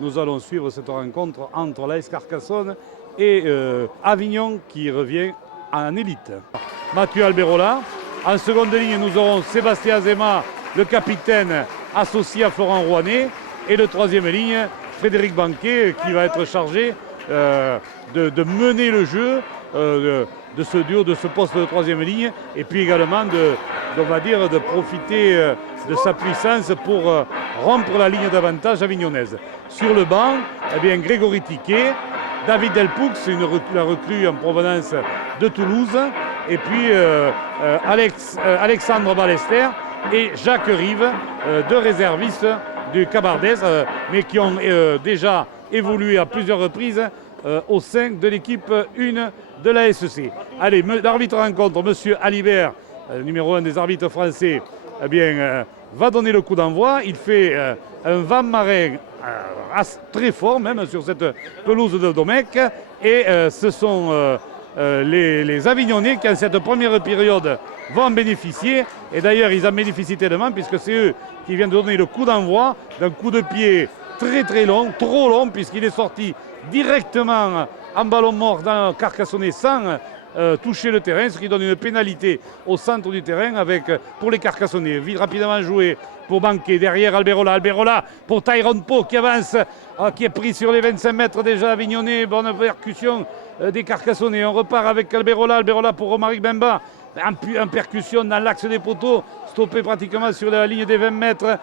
nous allons suivre cette rencontre entre l'AS Carcassonne et Avignon qui revient en élite. Mathieu Alberola. En seconde ligne, nous aurons Sébastien Azema, le capitaine associé à Florent Rouanet. Et le troisième ligne, Frédéric Banquet, qui va être chargé de mener le jeu de ce duo, de ce poste de troisième ligne. Et puis également de profiter de sa puissance pour rompre la ligne d'avantage avignonnaise. Sur le banc, eh bien, Grégory Tiquet, David Delpoux, la recrue en provenance de Toulouse, et puis Alexandre Ballester et Jacques Rive, deux réservistes du Cabardès, mais qui ont déjà évolué à plusieurs reprises au sein de l'équipe 1 de la SEC. Allez, l'arbitre rencontre, M. Alibert, numéro 1 des arbitres français, eh bien, va donner le coup d'envoi. Il fait un vent marin très fort même sur cette pelouse de Domecq. Et ce sont les Avignonnais qui, en cette première période, vont en bénéficier. Et d'ailleurs, ils en bénéficient tellement puisque c'est eux qui viennent de donner le coup d'envoi d'un coup de pied très très long, trop long, puisqu'il est sorti directement en ballon mort dans le Carcassonnais sans toucher le terrain, ce qui donne une pénalité au centre du terrain pour les Carcassonnais. Vite rapidement joué pour Banquet, derrière Alberola pour Tyrone Poe qui avance, qui est pris sur les 25 mètres déjà Avignonnais. Bonne percussion des Carcassonnais. On repart avec Alberola pour Romaric Bemba. En percussion dans l'axe des poteaux, stoppé pratiquement sur la ligne des 20 mètres.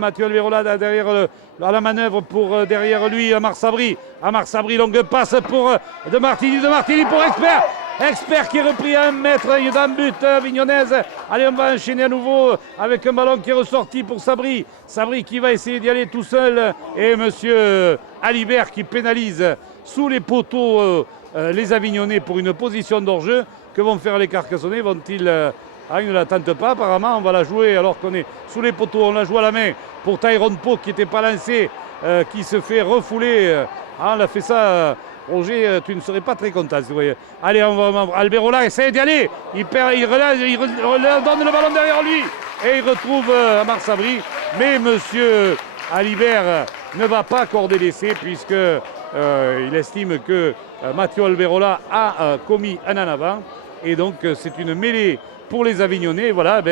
Mathieu Alberola derrière à la manœuvre pour derrière lui Amar Sabri, longue passe pour De Martini pour Expert qui est repris à 1 mètre d'un but avignonnaise. Allez, on va enchaîner à nouveau avec un ballon qui est ressorti pour Sabri qui va essayer d'y aller tout seul, et monsieur Alibert qui pénalise sous les poteaux les Avignonnais pour une position d'hors-jeu. Que vont faire les Carcassonnais? Vont-ils... ils ne la tentent pas, apparemment. On va la jouer alors qu'on est sous les poteaux. On la joue à la main pour Tyrone Poe qui n'était pas lancé, qui se fait refouler. On a fait ça, Roger, tu ne serais pas très content. Si vous voyez. Allez, Alberola essaie d'y aller. Il donne le ballon derrière lui. Et il retrouve Amar Sabri. Mais monsieur Alibert ne va pas accorder l'essai puisque il estime que Mathieu Alberola a commis un en avant. Et donc, c'est une mêlée pour les Avignonnais. Voilà,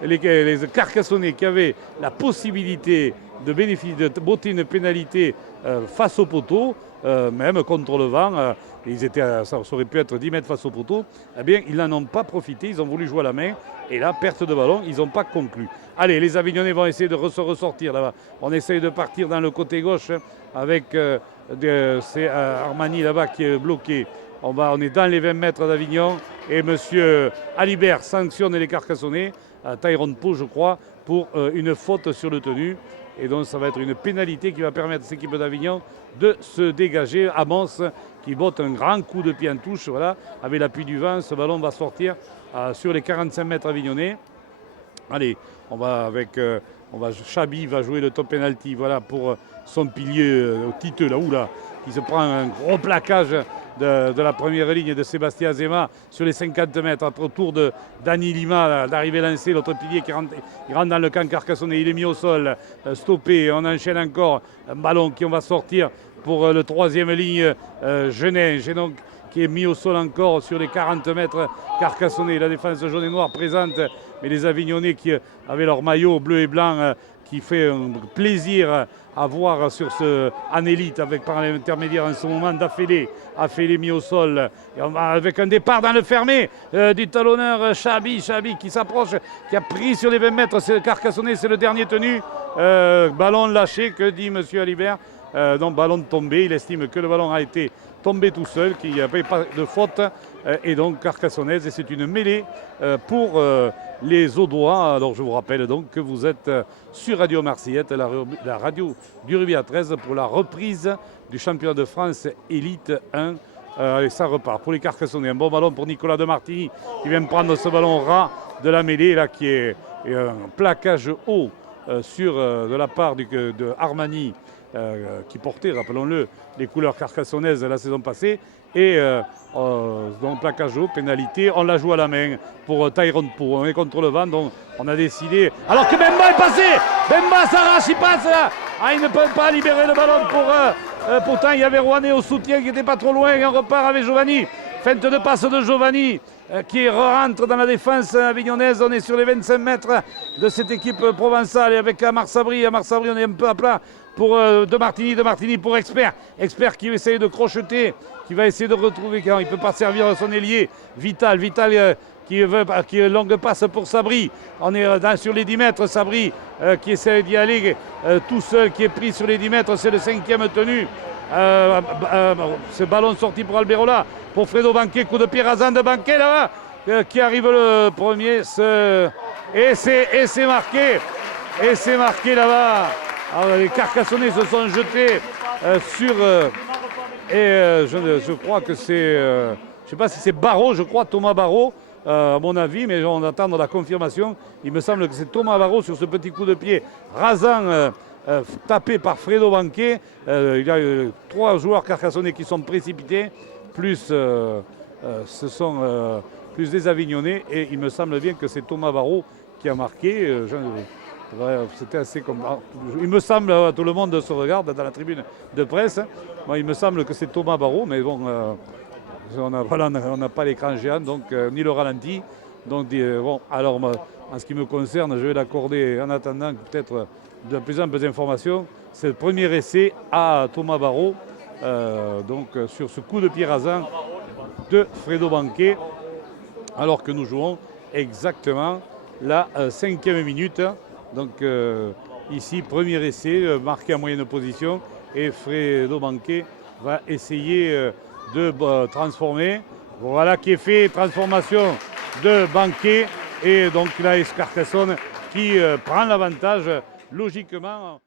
les Carcassonnais qui avaient la possibilité de botter une pénalité face au poteau, même contre le vent. Ça aurait pu être 10 mètres face au poteau. Eh bien, ils n'en ont pas profité. Ils ont voulu jouer à la main. Et là, perte de ballon, ils n'ont pas conclu. Allez, les Avignonnais vont essayer de se ressortir là-bas. On essaye de partir dans le côté gauche avec c'est Armani là-bas qui est bloqué. On est dans les 20 mètres d'Avignon et monsieur Alibert sanctionne les Carcassonnais, Tyrone Poe je crois, pour une faute sur le tenu. Et donc ça va être une pénalité qui va permettre à cette équipe d'Avignon de se dégager. Amos qui botte un grand coup de pied en touche, voilà, avec l'appui du vent. Ce ballon va sortir sur les 45 mètres avignonnais. Allez, Chabi va jouer le top penalty, voilà, pour son pilier Titeux, là, qui se prend un gros plaquage de la première ligne de Sébastien Azema sur les 50 mètres autour de Dani Lima, d'arriver lancé, l'autre pilier qui rentre dans le camp carcassonnais. Il est mis au sol, stoppé. On enchaîne encore un ballon qui on va sortir pour le troisième ligne Genet donc qui est mis au sol encore sur les 40 mètres carcassonnais. La défense jaune et noire présente, mais les Avignonnais qui avaient leur maillot bleu et blanc qui fait un plaisir à voir sur en élite par l'intermédiaire en ce moment d'Afélé mis au sol. Et on va avec un départ dans le fermé du talonneur Chabi qui s'approche, qui a pris sur les 20 mètres. C'est le Carcassonnais, c'est le dernier tenu. Ballon lâché, que dit M. Alibert? Donc ballon tombé. Il estime que le ballon a été tombé tout seul, qu'il n'y a pas de faute. Et donc Carcassonnaise, et c'est une mêlée pour les Audois. Alors je vous rappelle donc que vous êtes sur Radio Marseillette, la radio du Rugby à 13 pour la reprise du championnat de France Élite 1. Et ça repart pour les Carcassonnais. Un bon ballon pour Nicolas De Martini qui vient prendre ce ballon ras de la mêlée là, qui est un plaquage haut de la part de Armani qui portait, rappelons-le, les couleurs carcassonnaises la saison passée. Et donc plaquage haut, pénalité, on la joue à la main pour Tyrone Poe. On est contre le vent, donc on a décidé. Alors que Bemba est passé, Bemba s'arrache, il passe là. Ah, il ne peut pas libérer le ballon pourtant il y avait Rouanet au soutien qui n'était pas trop loin. Et on repart avec Giovanni. Feinte de passe de Giovanni qui rentre dans la défense avignonnaise. On est sur les 25 mètres de cette équipe provençale et avec Amar Sabri. Amar Sabri, on est un peu à plat pour De Martini pour Expert. Expert qui essaye de crocheter, qui va essayer de retrouver quand il ne peut pas servir son ailier. Vital qui longue passe pour Sabri. On est sur les 10 mètres. Sabri qui essaie d'y aller tout seul, qui est pris sur les 10 mètres. C'est le 5e tenu. Ce ballon sorti pour Alberola, pour Fredo Banquet, coup de pied rasant de Banquet là-bas, qui arrive le premier. Et c'est marqué. Et c'est marqué là-bas. Alors, les Carcassonnais se sont jetés sur. Je crois que c'est. Je ne sais pas si c'est Barrault, je crois, Thomas Barrault. À mon avis, mais on attend la confirmation. Il me semble que c'est Thomas Barrault sur ce petit coup de pied rasant tapé par Fredo Banquet. Il y a 3 joueurs carcassonnais qui sont précipités, plus ce sont plus des Avignonnais. Et il me semble bien que c'est Thomas Barrault qui a marqué. C'était assez comme. Il me semble, tout le monde se regarde dans la tribune de presse. Moi, il me semble que c'est Thomas Barrault, mais bon. On n'a pas l'écran géant, donc ni le ralenti. Donc bon, alors en ce qui me concerne, je vais l'accorder en attendant peut-être de plus en plus d'informations. C'est le premier essai à Thomas Barrault, donc sur ce coup de pied rasant de Fredo Banquet, alors que nous jouons exactement la 5e minute. Donc ici, premier essai marqué en moyenne position et Fredo Banquet va essayer de transformer. Voilà qui est fait, transformation de Banquet et donc l'AS Carcassonne qui prend l'avantage logiquement.